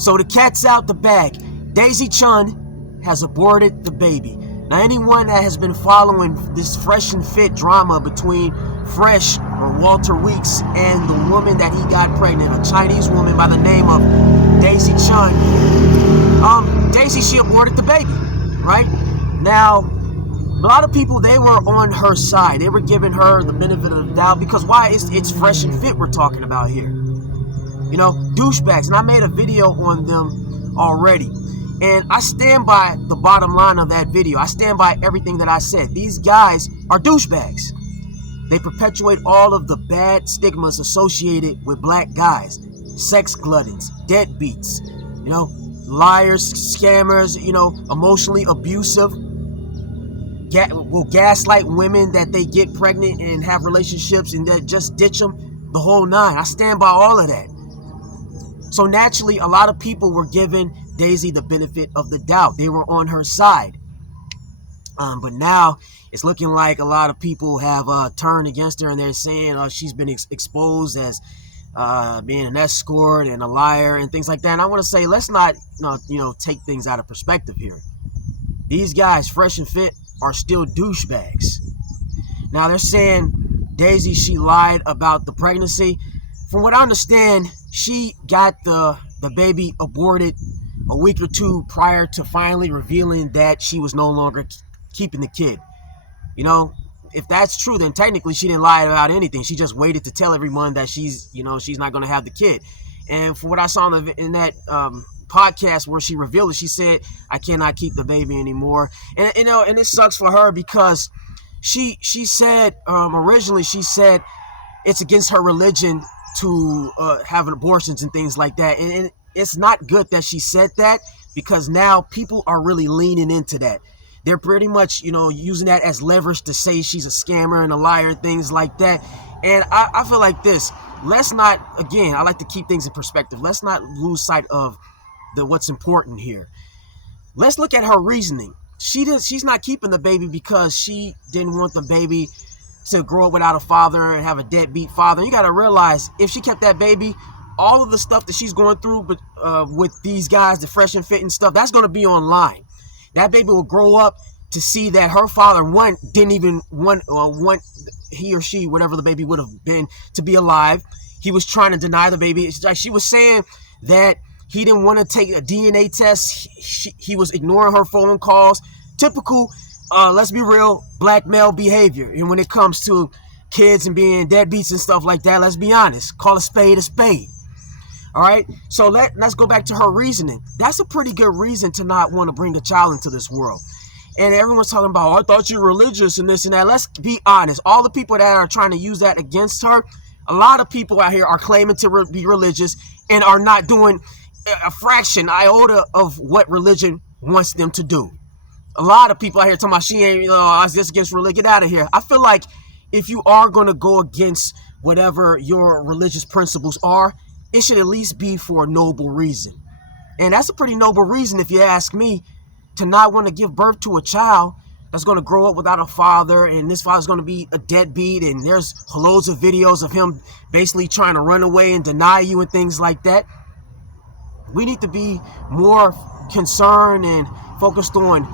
So the cat's out the bag. Daisy Chen has aborted the baby. Now, anyone that has been following this Fresh and Fit drama between Fresh or Walter Weeks and the woman that he got pregnant, a Chinese woman by the name of Daisy Chen, Daisy, she aborted the baby, right? Now, a lot of people, they were on her side. They were giving her the benefit of the doubt because why? It's Fresh and Fit we're talking about here. You know, douchebags. And I made a video on them already. And I stand by the bottom line of that video. I stand by everything that I said. These guys are douchebags. They perpetuate all of the bad stigmas associated with black guys. Sex gluttons, deadbeats, you know, liars, scammers, you know, emotionally abusive. Will gaslight women that they get pregnant and have relationships and then just ditch them. The whole nine. I stand by all of that. So naturally, a lot of people were giving Daisy the benefit of the doubt. They were on her side. But now it's looking like a lot of people have turned against her, and they're saying she's been exposed as being an escort and a liar and things like that. And I want to say, let's not take things out of perspective here. These guys, Fresh and Fit, are still douchebags. Now they're saying Daisy, she lied about the pregnancy. From what I understand, she got the baby aborted a week or two prior to finally revealing that she was no longer keeping the kid. You know, if that's true, then technically she didn't lie about anything. She just waited to tell everyone that she's not going to have the kid. And from what I saw in that podcast where she revealed it, she said, "I cannot keep the baby anymore." And and it sucks for her because she said originally she said it's against her religion to have abortions and things like that. And it's not good that she said that, because now people are really leaning into that. They're pretty much, using that as leverage to say she's a scammer and a liar, things like that. And I feel like this. Let's not, again, I like to keep things in perspective. Let's not lose sight of what's important here. Let's look at her reasoning. She's not keeping the baby because she didn't want the baby to grow up without a father and have a deadbeat father. You got to realize, if she kept that baby, all of the stuff that she's going through with these guys, the Fresh and Fit and stuff, that's going to be online. That baby will grow up to see that her father, didn't even want he or she, whatever the baby would have been, to be alive. He was trying to deny the baby. It's like she was saying that he didn't want to take a DNA test. He was ignoring her phone calls. Typical, let's be real, black male behavior. And when it comes to kids and being deadbeats and stuff like that, let's be honest. Call a spade a spade. All right? So let's go back to her reasoning. That's a pretty good reason to not want to bring a child into this world. And everyone's talking about, I thought you were religious and this and that. Let's be honest. All the people that are trying to use that against her, a lot of people out here are claiming to be religious and are not doing a fraction, iota of what religion wants them to do. A lot of people out here talking about she ain't, I was just against religion. Get out of here. I feel like if you are going to go against whatever your religious principles are, it should at least be for a noble reason. And that's a pretty noble reason, if you ask me, to not want to give birth to a child that's going to grow up without a father, and this father's going to be a deadbeat, and there's loads of videos of him basically trying to run away and deny you and things like that. We need to be more concerned and focused on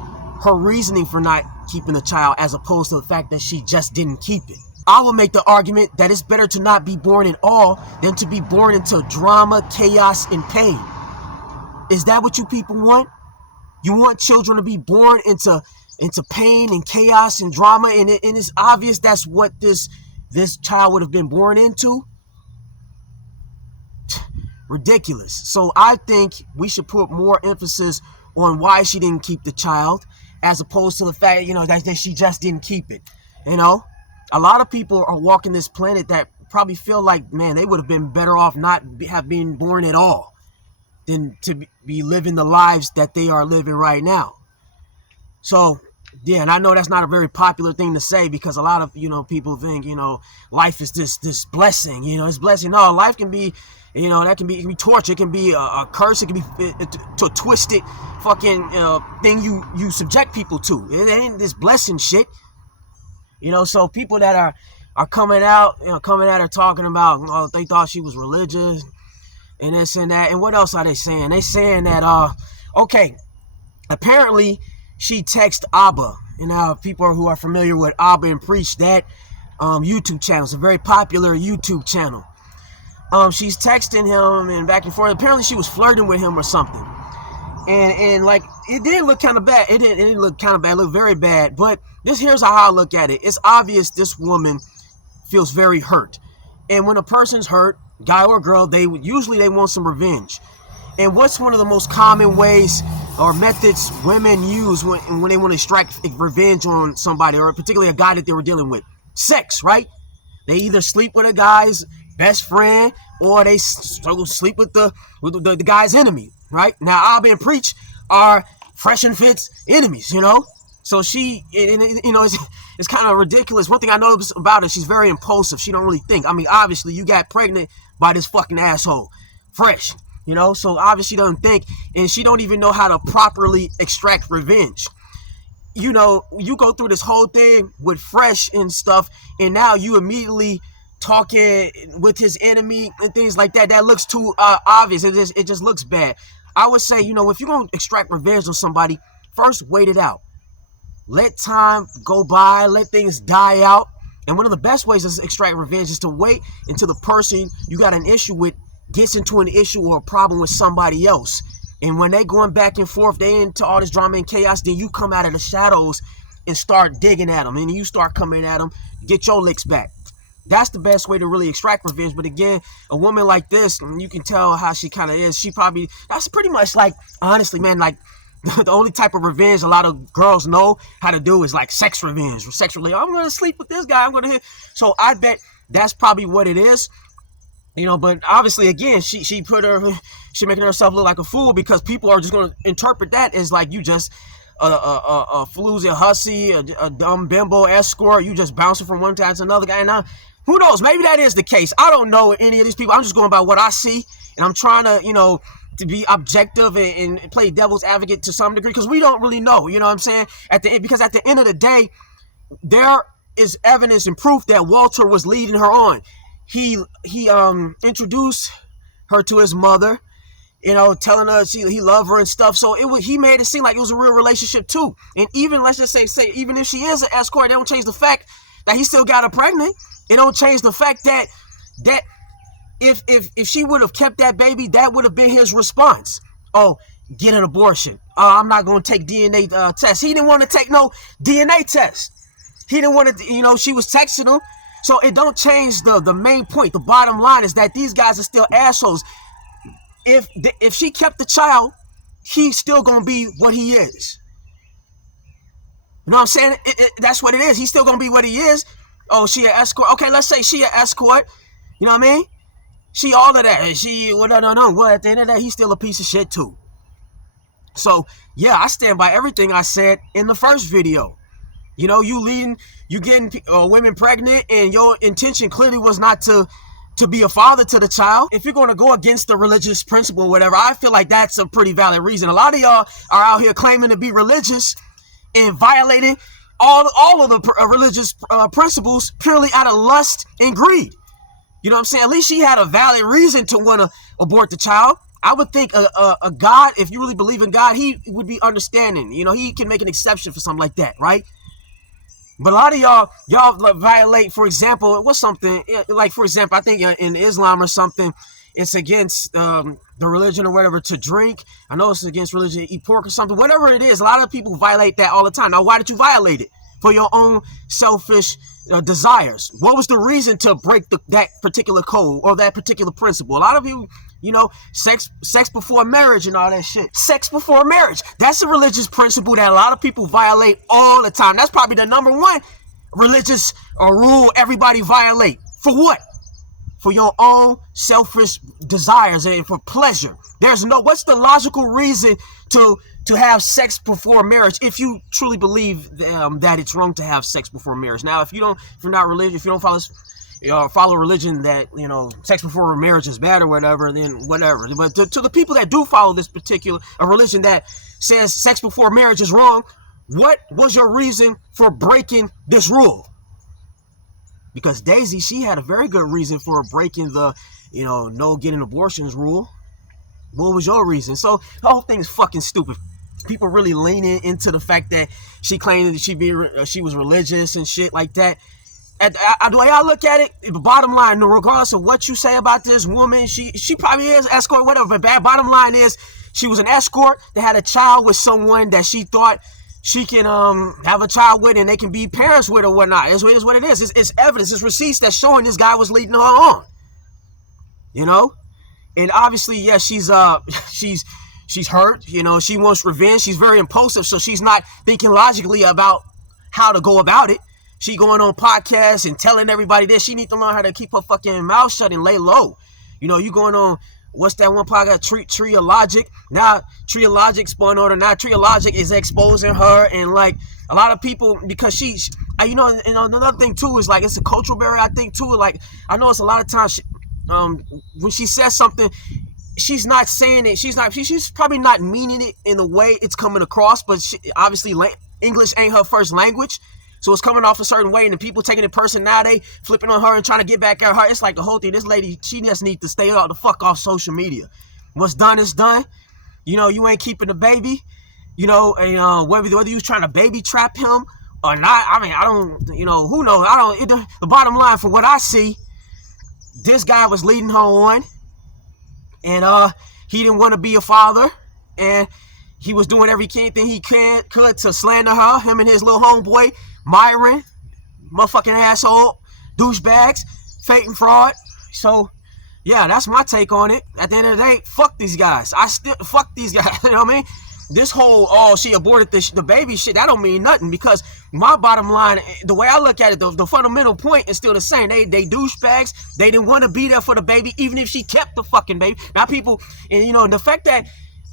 her reasoning for not keeping the child, as opposed to the fact that she just didn't keep it. I will make the argument that it's better to not be born at all than to be born into drama, chaos, and pain. Is that what you people want? You want children to be born into pain and chaos and drama, and it's obvious that's what this child would have been born into? Ridiculous. So I think we should put more emphasis on why she didn't keep the child, as opposed to the fact, that she just didn't keep it. A lot of people are walking this planet that probably feel like, man, they would have been better off not have been born at all than to be living the lives that they are living right now. So, yeah, and I know that's not a very popular thing to say, because a lot of, people think, life is this blessing, it's blessing. No, life can be, it can be torture. It can be a curse. It can be a twisted fucking thing you subject people to. It ain't this blessing shit. So people that are coming at her talking about, they thought she was religious. and this and that. And what else are they saying? They saying that okay, apparently she texted Abba. And now people who are familiar with Abba and Preach, that YouTube channel, it's a very popular YouTube channel. She's texting him and back and forth. Apparently she was flirting with him or something. And like, it did look kind of bad. It didn't look kind of bad. It looked very bad. But here's how I look at it. It's obvious this woman feels very hurt. And when a person's hurt, guy or girl, they usually want some revenge. And what's one of the most common ways or methods women use when they want to extract revenge on somebody, or particularly a guy that they were dealing with? Sex, right? They either sleep with a guy's best friend or they sleep with the guy's enemy, right? Now, Abba and Preach are Fresh and Fit's enemies, you know? So she, you know, it's kind of ridiculous. One thing I know about her, she's very impulsive. She don't really think. I mean, obviously, you got pregnant by this fucking asshole, Fresh, you know? So obviously she doesn't think, and she don't even know how to properly extract revenge. You know, you go through this whole thing with Fresh and stuff, and now you immediately talking with his enemy and things like that. That looks too obvious. It just looks bad. I would say, you know, if you're going to extract revenge on somebody, first wait it out. Let time go by. Let things die out. And one of the best ways to extract revenge is to wait until the person you got an issue with gets into an issue or a problem with somebody else. And when they going back and forth, they into all this drama and chaos, then you come out of the shadows and start digging at them. And you start coming at them, get your licks back. That's the best way to really extract revenge. But again, a woman like this, you can tell how she kind of is. That's pretty much like, honestly, man, like the only type of revenge a lot of girls know how to do is like sex revenge. Sexually, I'm going to sleep with this guy. I'm going to hit. So I bet that's probably what it is. You know, but obviously, again, she making herself look like a fool, because people are just going to interpret that as like you just a floozy, a hussy, a dumb bimbo escort. You just bouncing from one guy to another guy. Now, who knows? Maybe that is the case. I don't know any of these people. I'm just going by what I see, and I'm trying to, you know, to be objective and play devil's advocate to some degree, because we don't really know. You know what I'm saying? Because at the end of the day, there is evidence and proof that Walter was leading her on. He introduced her to his mother, you know, telling her he loved her and stuff. So he made it seem like it was a real relationship too. And even, let's just say even if she is an escort, it don't change the fact that he still got her pregnant. It don't change the fact that if she would have kept that baby, that would have been his response. Oh, get an abortion. I'm not going to take DNA tests. He didn't want to take no DNA test. He didn't want to, you know, she was texting him. So it don't change the main point. The bottom line is that these guys are still assholes. If she kept the child, he's still going to be what he is. You know what I'm saying? That's what it is. He's still going to be what he is. Oh, she an escort. Okay, let's say she an escort. You know what I mean? She all of that. And she, well, no. Well, at the end of that, he's still a piece of shit too. So, yeah, I stand by everything I said in the first video. You know, you getting women pregnant, and your intention clearly was not to be a father to the child. If you're going to go against the religious principle or whatever, I feel like that's a pretty valid reason. A lot of y'all are out here claiming to be religious and violating all of the religious principles purely out of lust and greed. You know what I'm saying? At least she had a valid reason to want to abort the child. I would think a God, if you really believe in God, he would be understanding. You know, he can make an exception for something like that, right? But a lot of y'all violate, for example, what's something, like, for example, I think in Islam or something, it's against the religion or whatever to drink. I know it's against religion to eat pork or something. Whatever it is, a lot of people violate that all the time. Now, why did you violate it? For your own selfish desires. What was the reason to break that particular code or that particular principle? A lot of people, you know, sex before marriage and all that shit. Sex before marriage. That's a religious principle that a lot of people violate all the time. That's probably the number one religious rule everybody violate. For what? For your own selfish desires and for pleasure. What's the logical reason to have sex before marriage if you truly believe that it's wrong to have sex before marriage? Now, if you're not religious, if you don't follow religion that, you know, sex before marriage is bad or whatever, then whatever. But to the people that do follow this particular religion that says sex before marriage is wrong, what was your reason for breaking this rule? Because Daisy, she had a very good reason for breaking the no getting abortions rule. What was your reason? So the whole thing is fucking stupid. People really leaning into the fact that she claimed that she was religious and shit like that. The way I look at it, the bottom line, regardless of what you say about this woman, she probably is escort, whatever. But bottom line is, she was an escort that had a child with someone that she thought she can have a child with, and they can be parents with or whatnot. It is what it is. It's evidence. It's receipts that's showing this guy was leading her on. And obviously, yeah, she's hurt. She wants revenge. She's very impulsive, so she's not thinking logically about how to go about it. She going on podcasts and telling everybody this. She needs to learn how to keep her fucking mouth shut and lay low. You going on, what's that one podcast? Tree of Logic. Now, Tree of Logic spun on her. Now, Tree of Logic is exposing her. And, like, a lot of people, because and another thing, too, is, like, it's a cultural barrier, I think, too. Like, I know it's a lot of times, when she says something, she's not saying it. She's probably not meaning it in the way it's coming across. But obviously, English ain't her first language. So it's coming off a certain way, and the people taking it personal now, they flipping on her and trying to get back at her. It's like the whole thing. This lady, she just needs to stay out the fuck off social media. What's done is done. You ain't keeping the baby. And whether you was trying to baby trap him or not, I mean, I don't, who knows? The bottom line, from what I see, this guy was leading her on, and he didn't want to be a father, and he was doing everything he could to slander her, him and his little homeboy, Myron, motherfucking asshole, douchebags, fake and fraud. So, yeah, that's my take on it. At the end of the day, fuck these guys. Fuck these guys, you know what I mean? This whole, she aborted the baby shit, that don't mean nothing, because my bottom line, the way I look at it, the fundamental point is still the same. They douchebags. They didn't want to be there for the baby, even if she kept the fucking baby. Now, people, and the fact that,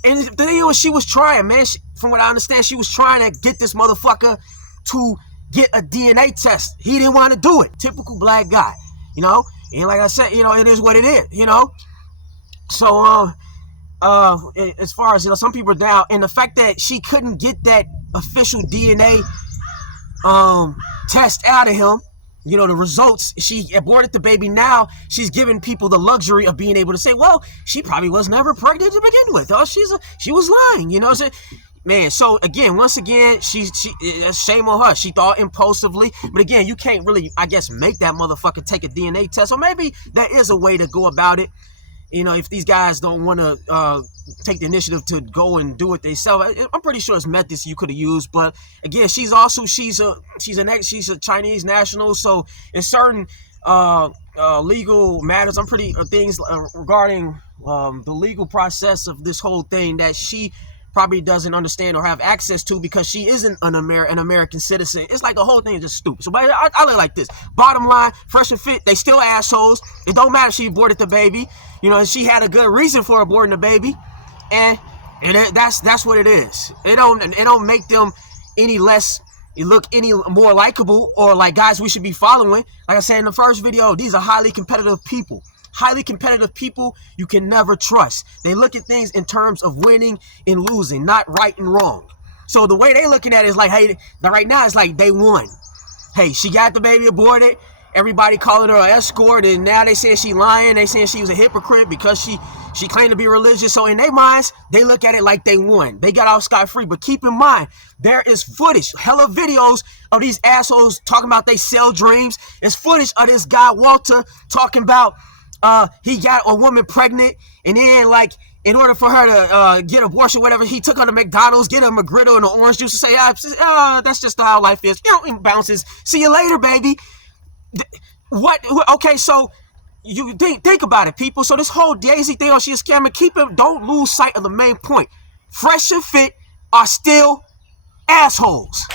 and the thing was, she was trying, man. From what I understand, she was trying to get this motherfucker to get a DNA test. He didn't want to do it. Typical black guy, And like I said, it is what it is, So, as far as, some people are down, and the fact that she couldn't get that official DNA test out of him, the results, she aborted the baby. Now she's giving people the luxury of being able to say, well, she probably was never pregnant to begin with. Oh, she was lying, So, man, so again, once again, shame on her. She thought impulsively, but again, you can't really, I guess, make that motherfucker take a DNA test. Or maybe there is a way to go about it. If these guys don't want to take the initiative to go and do it themselves, I'm pretty sure it's methods you could have used. But again, she's a Chinese national, so in certain legal matters, things regarding the legal process of this whole thing that she probably doesn't understand or have access to, because she isn't an American citizen. It's like the whole thing is just stupid. So but I look like this. Bottom line, Fresh and Fit, they still assholes. It don't matter if she aborted the baby. She had a good reason for aborting the baby. And that's what it is. It don't make them any less, look any more likable or like guys we should be following. Like I said in the first video, these are highly competitive people. Highly competitive people you can never trust. They look at things in terms of winning and losing, not right and wrong. So the way they looking at it is like, hey, right now it's like they won. Hey, she got the baby aborted. Everybody calling her an escort, and now they saying she lying. They saying she was a hypocrite because she claimed to be religious. So in their minds, they look at it like they won. They got off scot-free. But keep in mind, there is footage, hella videos of these assholes talking about they sell dreams. There's footage of this guy, Walter, talking about he got a woman pregnant, and then, like, in order for her to get abortion, whatever, he took her to McDonald's, get her a McGriddle and an orange juice, and say, that's just how life is. And bounces. See you later, baby. What? Okay, so you think about it, people. So this whole Daisy thing, she's a scammer. Don't lose sight of the main point. Fresh and Fit are still assholes.